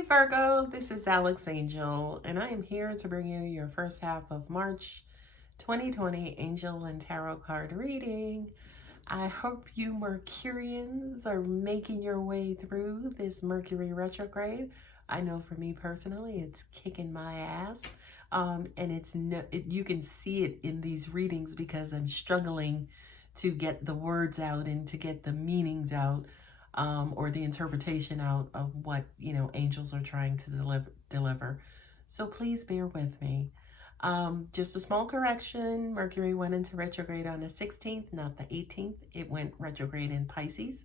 Hey Virgo, this is Alex Angel, and I am here to bring you your first half of March 2020 Angel and Tarot card reading. I hope you Mercurians are making your way through this Mercury retrograde. I know for me personally, it's kicking my ass. And you can see it in these readings because I'm struggling to get the words out and to get the meanings out. Or the interpretation out of what, angels are trying to deliver. So please bear with me. Just a small correction. Mercury went into retrograde on the 16th, not the 18th. It went retrograde in Pisces.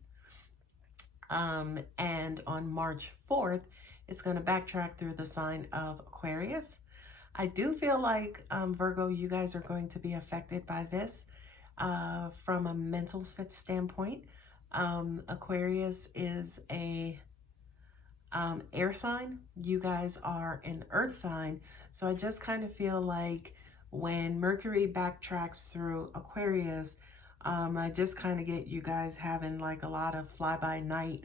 And on March 4th, it's going to backtrack through the sign of Aquarius. I do feel like, Virgo, you guys are going to be affected by this from a mental standpoint. Aquarius is a air sign. You guys are an earth sign. So I just kind of feel like when Mercury backtracks through Aquarius, I just kind of get you guys having like a lot of fly-by-night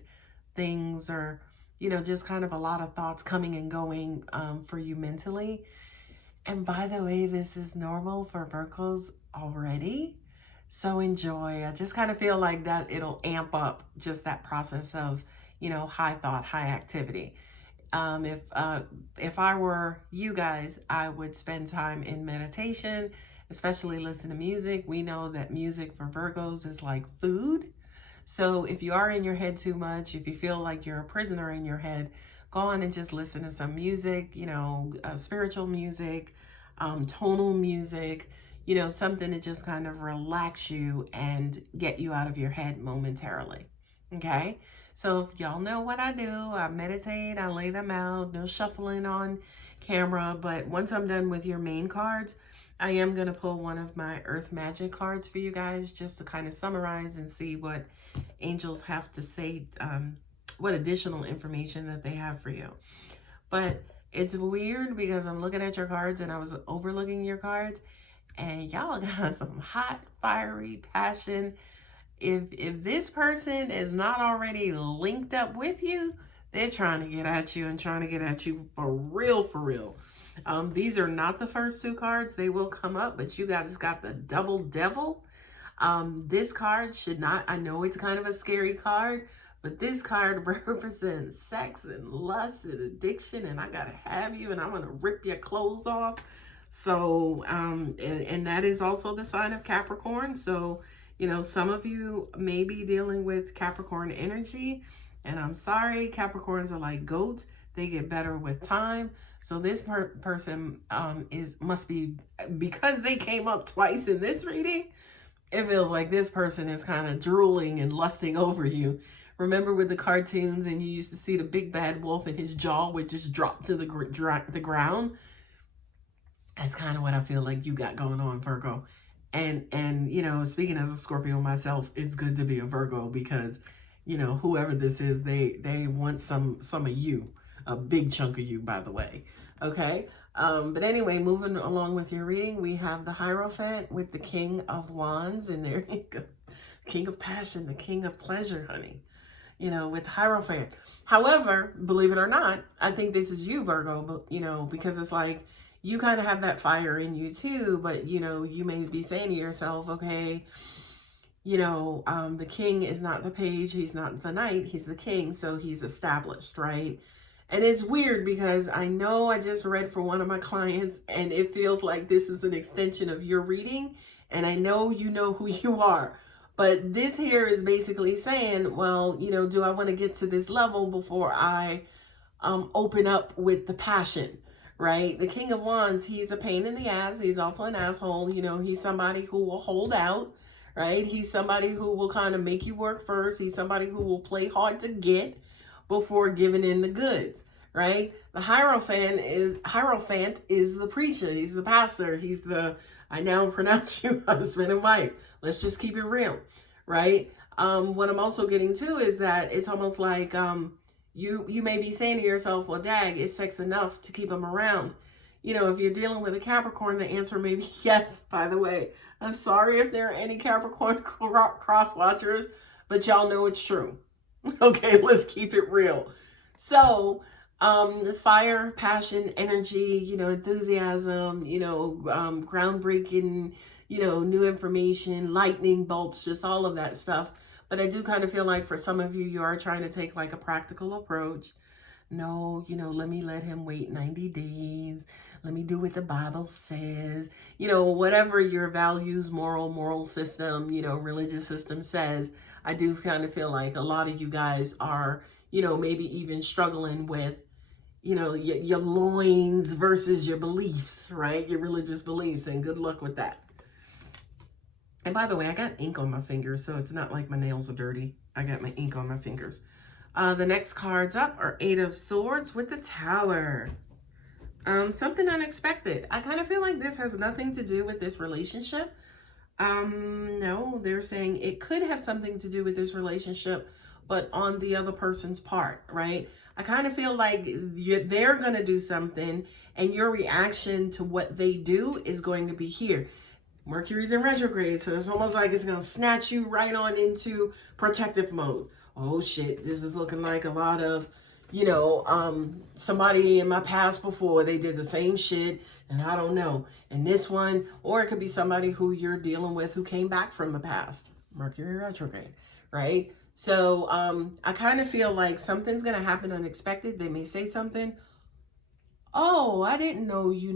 things, or, just kind of a lot of thoughts coming and going for you mentally. And by the way, this is normal for Virgos already. So enjoy. I just kind of feel like that it'll amp up just that process of, high thought, high activity. If I were you guys, I would spend time in meditation, especially listen to music. We know that music for Virgos is like food. So if you are in your head too much, if you feel like you're a prisoner in your head, go on and just listen to some music, spiritual music, tonal music, something to just kind of relax you and get you out of your head momentarily. Okay. So if y'all know what I do, I meditate, I lay them out, no shuffling on camera. But once I'm done with your main cards, I am going to pull one of my Earth Magic cards for you guys just to kind of summarize and see what angels have to say, what additional information that they have for you. But it's weird because I'm looking at your cards and I was overlooking your cards, and y'all got some hot, fiery passion. If this person is not already linked up with you, they're trying to get at you and trying to get at you for real, for real. These are not the first two cards. They will come up, but you guys got the double devil. This card should not, I know it's kind of a scary card, but this card represents sex and lust and addiction, and I gotta have you, and I'm gonna rip your clothes off. So, and that is also the sign of Capricorn. So, some of you may be dealing with Capricorn energy, and I'm sorry, Capricorns are like goats. They get better with time. So this person must be, because they came up twice in this reading, it feels like this person is kind of drooling and lusting over you. Remember with the cartoons, and you used to see the big bad wolf and his jaw would just drop to the ground? That's kind of what I feel like you got going on, Virgo. And speaking as a Scorpio myself, it's good to be a Virgo because, whoever this is, they want some of you, a big chunk of you, by the way. Okay. But anyway, moving along with your reading, we have the Hierophant with the King of Wands, and there you go. King of Passion, the King of Pleasure, honey. With the Hierophant. However, believe it or not, I think this is you, Virgo, but, because it's like, you kind of have that fire in you too, but, you may be saying to yourself, okay, the king is not the page, he's not the knight, he's the king, so he's established, right? And it's weird because I know I just read for one of my clients, and it feels like this is an extension of your reading, and I know you know who you are. But this here is basically saying, well, do I want to get to this level before I open up with the passion? Right? The King of Wands, he's a pain in the ass. He's also an asshole. He's somebody who will hold out, right? He's somebody who will kind of make you work first. He's somebody who will play hard to get before giving in the goods, right? The Hierophant is the preacher. He's the pastor. He's the, I now pronounce you husband and wife. Let's just keep it real, right? What I'm also getting to is that it's almost like, you may be saying to yourself, well, dag, is sex enough to keep him around? If you're dealing with a Capricorn, the answer may be yes, by the way. I'm sorry if there are any Capricorn cross watchers, but y'all know it's true. Okay, let's keep it real. So Fire, passion, energy, you know, enthusiasm, you know, groundbreaking, you know, new information, lightning bolts, just all of that stuff. But I do kind of feel like for some of you, you are trying to take like a practical approach. No, you know, let him wait 90 days. Let me do what the Bible says. You know, whatever your values, moral system, you know, religious system says, I do kind of feel like a lot of you guys are, you know, maybe even struggling with, you know, your loins versus your beliefs, right? Your religious beliefs, and good luck with that. And by the way, I got ink on my fingers, so it's not like my nails are dirty. I got my ink on my fingers. The next cards up are 8 of Swords with the Tower. Something unexpected. I kind of feel like this has nothing to do with this relationship. No, they're saying it could have something to do with this relationship, but on the other person's part, right? I kind of feel like they're going to do something, and your reaction to what they do is going to be here. Mercury's in retrograde, so it's almost like it's going to snatch you right on into protective mode. Oh shit, this is looking like a lot of, you know, somebody in my past before, they did the same shit, and I don't know. And this one, or it could be somebody who you're dealing with who came back from the past. Mercury retrograde, right? So I kind of feel like something's going to happen unexpected. They may say something. Oh, I didn't know, you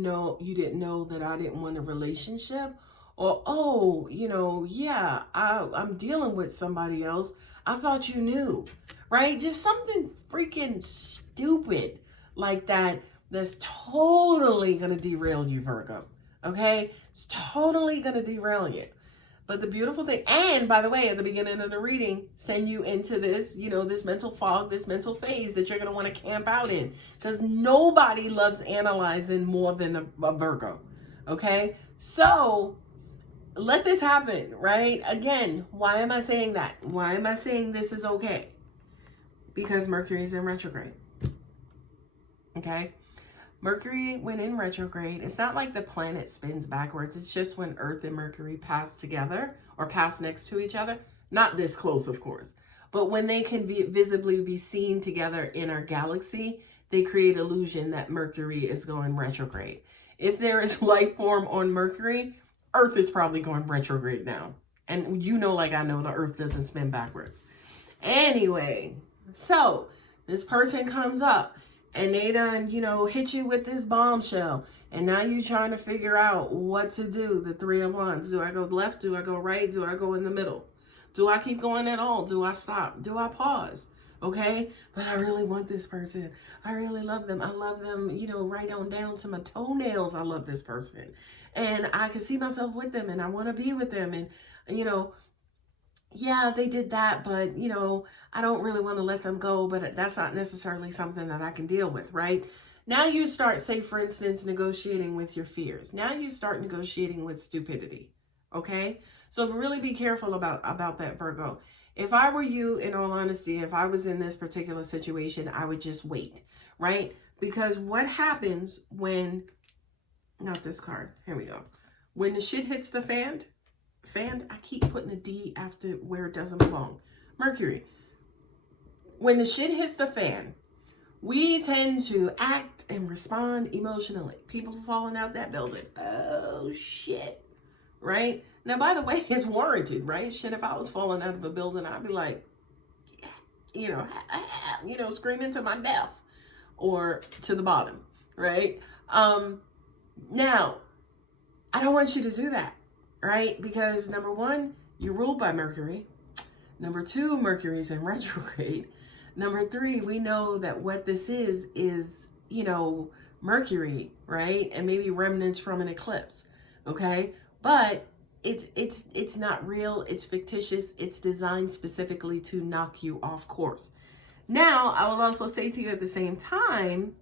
didn't know that I didn't want a relationship. Or, oh, you know, yeah, I'm dealing with somebody else. I thought you knew, right? Just something freaking stupid like that that's totally going to derail you, Virgo, okay? It's totally going to derail you. But the beautiful thing, and by the way, at the beginning of the reading, send you into this, you know, this mental fog, this mental phase that you're going to want to camp out in, because nobody loves analyzing more than a Virgo, okay? So let this happen, right? Again, why am I saying that? Why am I saying this is okay? Because Mercury's in retrograde. Okay? Mercury, when in retrograde, it's not like the planet spins backwards. It's just when Earth and Mercury pass together or pass next to each other. Not this close, of course. But when they can visibly be seen together in our galaxy, they create illusion that Mercury is going retrograde. If there is life form on Mercury, Earth is probably going retrograde now. And you know, like I know, the Earth doesn't spin backwards. Anyway, so this person comes up and they done, you know, hit you with this bombshell. And now you're trying to figure out what to do. The 3 of Wands. Do I go left? Do I go right? Do I go in the middle? Do I keep going at all? Do I stop? Do I pause? Okay? But I really want this person. I really love them. I love them, you know, right on down to my toenails. I love this person. And I can see myself with them, and I want to be with them. And, you know, yeah, they did that, but, you know, I don't really want to let them go, but that's not necessarily something that I can deal with, right? Now you start, say, for instance, negotiating with your fears. Now you start negotiating with stupidity, okay? So really be careful about that, Virgo. If I were you, in all honesty, if I was in this particular situation, I would just wait, right? Because what happens when... Not this card. Here we go. When the shit hits the fan, I keep putting a D after where it doesn't belong. Mercury. When the shit hits the fan, we tend to act and respond emotionally. People falling out that building. Oh, shit. Right? Now, by the way, it's warranted, right? Shit, if I was falling out of a building, I'd be like, you know, screaming to my death or to the bottom, right? Now, I don't want you to do that, right? Because number 1, you're ruled by Mercury. Number 2, Mercury's in retrograde. Number 3, we know that what this is, you know, Mercury, right? And maybe remnants from an eclipse, okay? But it's not real, it's fictitious, it's designed specifically to knock you off course. Now, I will also say to you at the same time,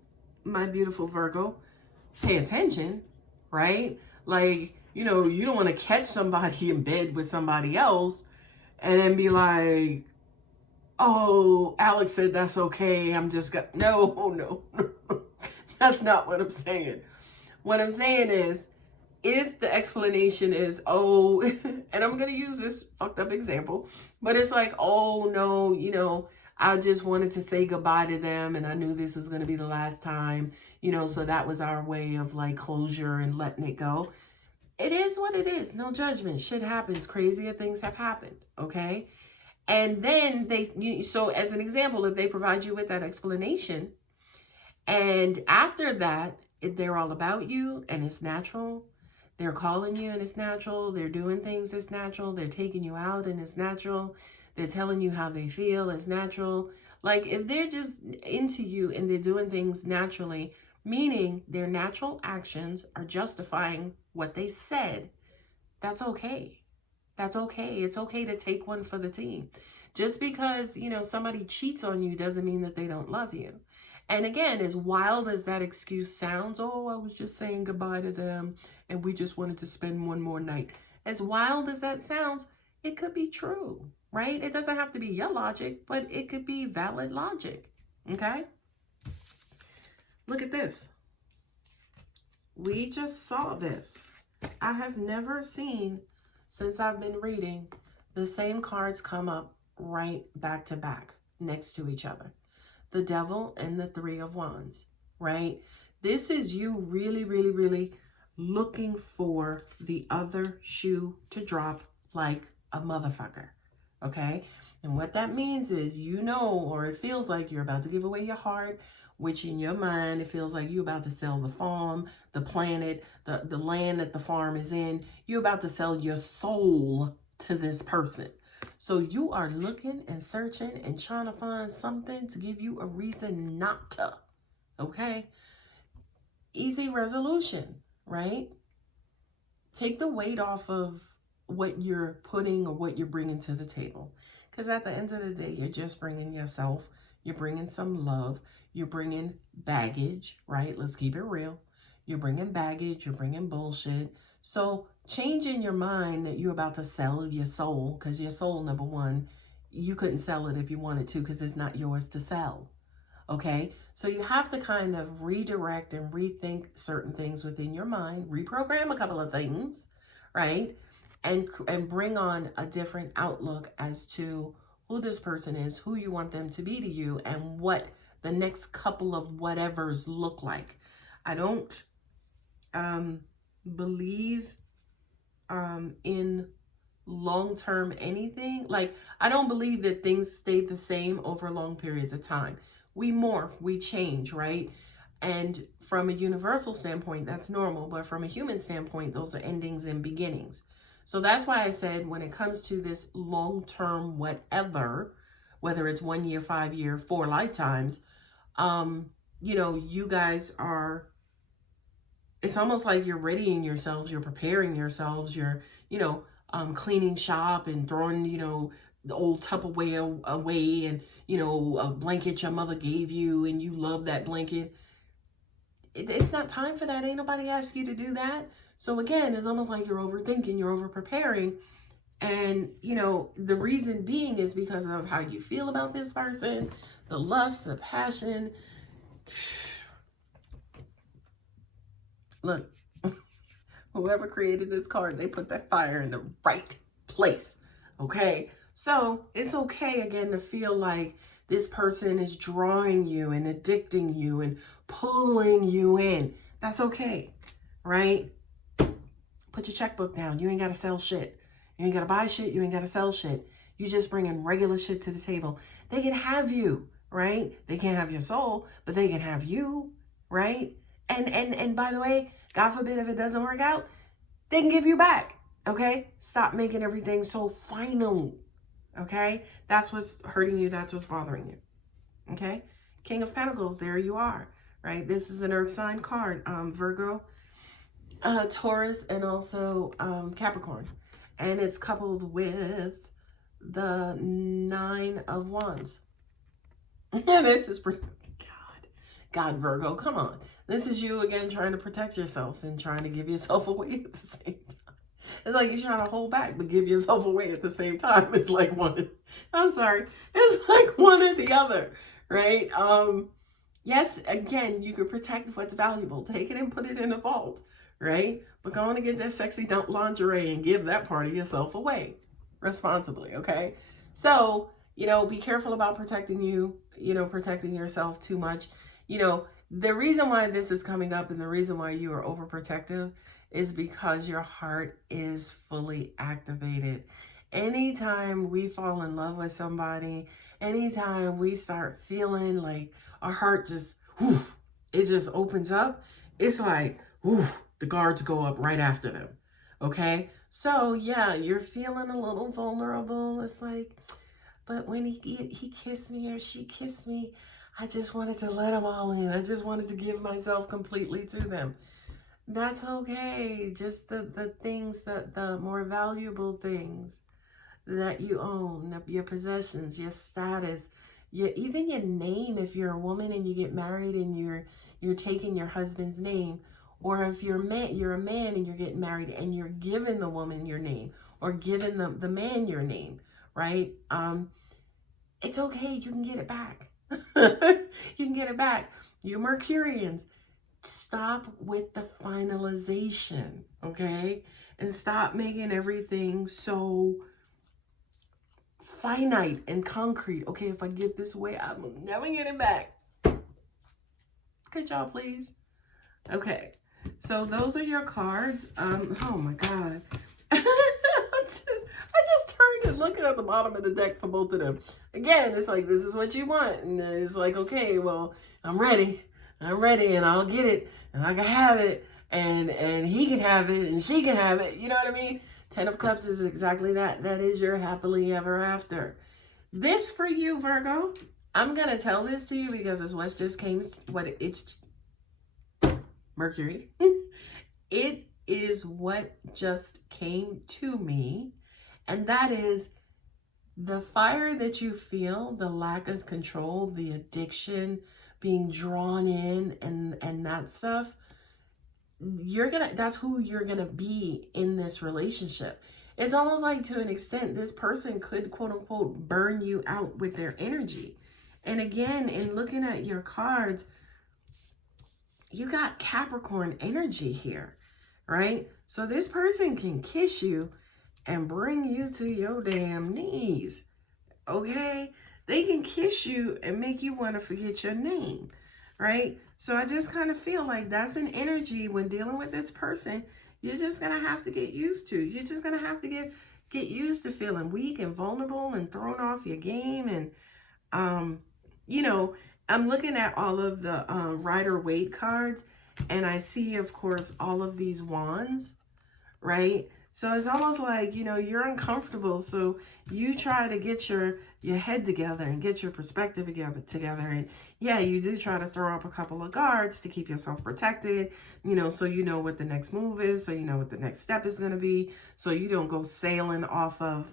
my beautiful Virgo, pay attention, right? Like, you know, you don't want to catch somebody in bed with somebody else and then be like, oh, Alex said that's okay. I'm just got, no. That's not what I'm saying. What I'm saying is, if the explanation is, oh, and I'm going to use this fucked up example, but it's like, oh no, you know, I just wanted to say goodbye to them, and I knew this was going to be the last time, you know, so that was our way of like closure and letting it go. It is what it is. No judgment. Shit happens. Crazier things have happened. Okay. And then so as an example, if they provide you with that explanation, and after that, if they're all about you and it's natural, they're calling you and it's natural, they're doing things it's natural, they're taking you out and it's natural, they're telling you how they feel it's natural. Like if they're just into you and they're doing things naturally, meaning their natural actions are justifying what they said, that's okay. That's okay. It's okay to take one for the team. Just because, you know, somebody cheats on you doesn't mean that they don't love you. And again, as wild as that excuse sounds, oh, I was just saying goodbye to them and we just wanted to spend one more night. As wild as that sounds, it could be true, right? It doesn't have to be your logic, but it could be valid logic, okay? Look at this. We just saw this. I have never seen, since I've been reading, the same cards come up right back to back next to each other. The Devil and the Three of Wands, right? This is you really, really, really looking for the other shoe to drop like a motherfucker, okay? And what that means is, you know, or it feels like you're about to give away your heart, which in your mind, it feels like you're about to sell the farm, the planet, the land that the farm is in. You're about to sell your soul to this person. So you are looking and searching and trying to find something to give you a reason not to, okay? Easy resolution, right? Take the weight off of what you're putting or what you're bringing to the table. Because at the end of the day, you're just bringing yourself. You're bringing some love. You're bringing baggage, right? Let's keep it real. You're bringing baggage. You're bringing bullshit. So change in your mind that you're about to sell your soul, because your soul, number one, you couldn't sell it if you wanted to because it's not yours to sell. Okay, so you have to kind of redirect and rethink certain things within your mind, reprogram a couple of things, right? And bring on a different outlook as to who this person is, who you want them to be to you, and what the next couple of whatevers look like. I don't believe in long-term anything. Like, I don't believe that things stay the same over long periods of time. We morph, we change, right? And from a universal standpoint, that's normal. But from a human standpoint, those are endings and beginnings. So that's why I said when it comes to this long-term whatever, whether it's 1 year, 5 year, 4 lifetimes, you know, you guys are, it's almost like you're readying yourselves, you're preparing yourselves, you're, you know, cleaning shop and throwing, you know, the old Tupperware away, and, you know, a blanket your mother gave you and you love that blanket. It's not time for that. Ain't nobody asked you to do that. So again, it's almost like you're overthinking, you're over preparing. And, you know, the reason being is because of how you feel about this person, the lust, the passion. Look, whoever created this card, they put that fire in the right place. Okay. So it's okay, again, to feel like this person is drawing you and addicting you and pulling you in. That's okay, right? Put your checkbook down. You ain't got to sell shit. You ain't got to buy shit. You ain't got to sell shit. You just bringing regular shit to the table. They can have you, right? They can't have your soul, but they can have you, right? And by the way, God forbid if it doesn't work out, they can give you back, okay? Stop making everything so final. Okay, that's what's hurting you. That's what's bothering you. Okay, King of Pentacles, there you are, right? This is an earth sign card, Virgo, Taurus, and also Capricorn. And it's coupled with the 9 of Wands. This is, God, Virgo, come on. This is you again trying to protect yourself and trying to give yourself away at the same time. It's like you're trying to hold back, but give yourself away at the same time. It's like one, I'm sorry. It's like one or the other, right? Yes, again, you could protect what's valuable. Take it and put it in a vault, right? But go on and get that sexy dump lingerie and give that part of yourself away responsibly, okay? So You know, be careful about protecting you, you know, protecting yourself too much. You know, the reason why this is coming up and the reason why you are overprotective is because your heart is fully activated. Anytime we fall in love with somebody, anytime we start feeling like our heart just, whew, it just opens up, it's like, whew, the guards go up right after them. Okay? So, yeah, you're feeling a little vulnerable. It's like, but when he kissed me or she kissed me, I just wanted to let them all in. I just wanted to give myself completely to them. That's okay. Just the things, the more valuable things that you own, your possessions, your status, even your name. If you're a woman and you get married and you're taking your husband's name, or if you're a man and you're getting married and you're giving the woman your name or giving the man your name, right? It's okay. You can get it back. You can get it back. You Mercurians, stop with the finalization, okay? And stop making everything so finite and concrete. Okay, if I get this way, I'm never getting it back. Good job, please. Okay, so those are your cards. Oh my God. I just turned and looking at the bottom of the deck for both of them. Again, it's like, this is what you want. And it's like, okay, well, I'm ready. And I'll get it. And I can have it. And he can have it. And she can have it. You know what I mean? 10 of Cups is exactly that. That is your happily ever after. This for you, Virgo. I'm going to tell this to you because it's what just came. It's Mercury. It is what just came to me. And that is the fire that you feel, the lack of control, the addiction, being drawn in and that stuff. That's who you're gonna be in this relationship. It's almost like, to an extent, this person could, quote unquote, burn you out with their energy. And again, in looking at your cards, you got Capricorn energy here, right? So this person can kiss you and bring you to your damn knees, okay? They can kiss you and make you want to forget your name, right? So I just kind of feel like that's an energy when dealing with this person you're just going to have to get used to. You're just going to have to get used to feeling weak and vulnerable and thrown off your game. And, you know, I'm looking at all of the Rider-Waite cards, and I see, of course, all of these wands, right? So it's almost like, you know, you're uncomfortable. So you try to get your head together and get your perspective together. And yeah, you do try to throw up a couple of guards to keep yourself protected, you know, so you know what the next move is, so you know what the next step is going to be, so you don't go sailing off of,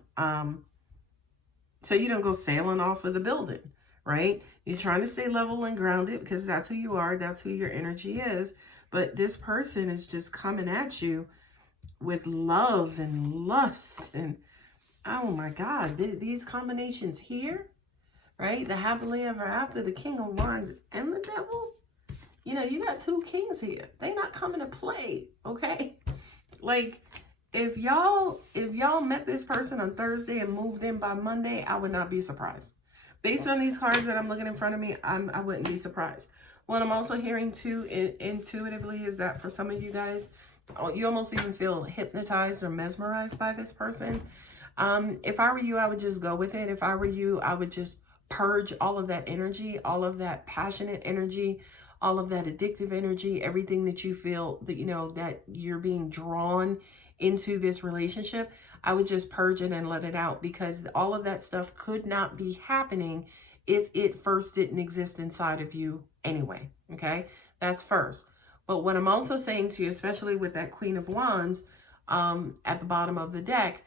the building, right? You're trying to stay level and grounded because that's who you are. That's who your energy is. But this person is just coming at you with love and lust and, oh my God, these combinations here, right? The happily ever after, the King of Wands and the Devil. You know, you got two kings here. They not coming to play, okay? Like, if y'all met this person on Thursday and moved in by Monday, I would not be surprised. Based on these cards that I'm looking in front of me, I wouldn't be surprised. What I'm also hearing too, intuitively, is that for some of you guys, you almost even feel hypnotized or mesmerized by this person. If I were you, I would just go with it. If I were you, I would just purge all of that energy, all of that passionate energy, all of that addictive energy, everything that you feel that, you know, that you're being drawn into this relationship. I would just purge it and let it out, because all of that stuff could not be happening if it first didn't exist inside of you anyway. Okay, that's first. But what I'm also saying to you, especially with that Queen of Wands at the bottom of the deck,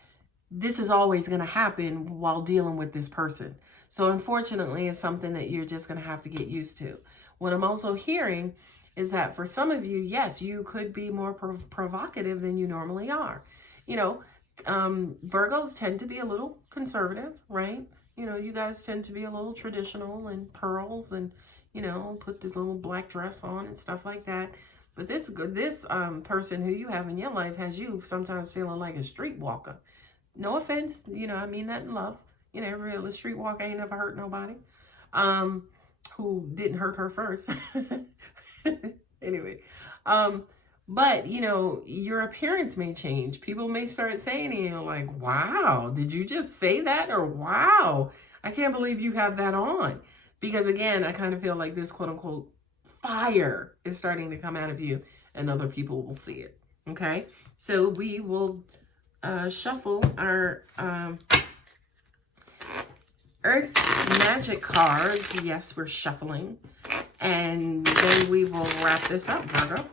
this is always going to happen while dealing with this person. So unfortunately, it's something that you're just going to have to get used to. What I'm also hearing is that for some of you, yes, you could be more provocative than you normally are. You know, Virgos tend to be a little conservative, right? You know, you guys tend to be a little traditional and pearls and, you know, put the little black dress on and stuff like that. But this person who you have in your life has you sometimes feeling like a streetwalker. No offense, you know, I mean that in love. You know, every little street walk ain't never hurt nobody. Who didn't hurt her first. Anyway, but you know, your appearance may change. People may start saying to you like, wow, did you just say that? Or wow, I can't believe you have that on. Because again, I kind of feel like this quote unquote fire is starting to come out of you and other people will see it. Okay, so we will shuffle our Earth Magic cards. Yes, we're shuffling. And then we will wrap this up, Virgo.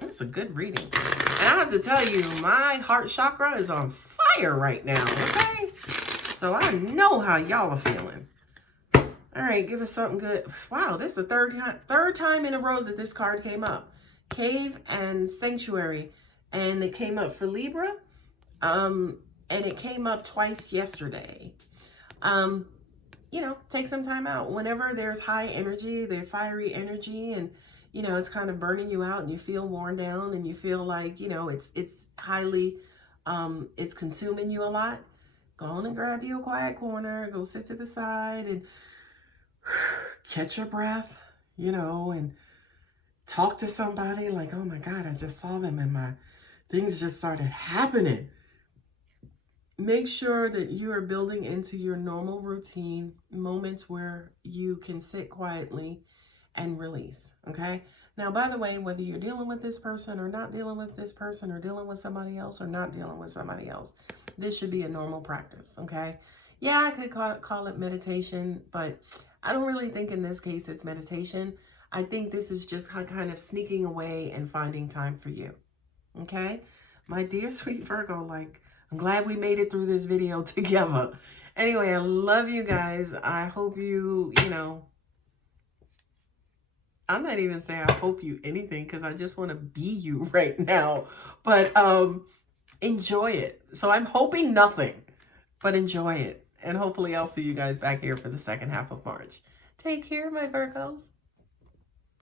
It's a good reading. And I have to tell you, my heart chakra is on fire right now, okay? So I know how y'all are feeling. All right, give us something good. Wow, this is the third time in a row that this card came up. Cave and Sanctuary. And it came up for Libra. And it came up twice yesterday. You know, take some time out. Whenever there's high energy, there's fiery energy, and, you know, it's kind of burning you out and you feel worn down and you feel like, you know, it's highly, it's consuming you a lot. Go on and grab you a quiet corner, go sit to the side and catch your breath, you know, and talk to somebody like, oh my God, I just saw them and my things just started happening. Make sure that you are building into your normal routine moments where you can sit quietly and release, okay? Now, by the way, whether you're dealing with this person or not dealing with this person or dealing with somebody else or not dealing with somebody else, this should be a normal practice, okay? Yeah, I could call it meditation, but I don't really think in this case it's meditation. I think this is just kind of sneaking away and finding time for you, okay? My dear sweet Virgo, like, I'm glad we made it through this video together. Anyway, I love you guys. I hope you, you know, I'm not even saying I hope you anything because I just want to be you right now. But enjoy it. So I'm hoping nothing, but enjoy it. And hopefully I'll see you guys back here for the second half of March. Take care, my Virgos.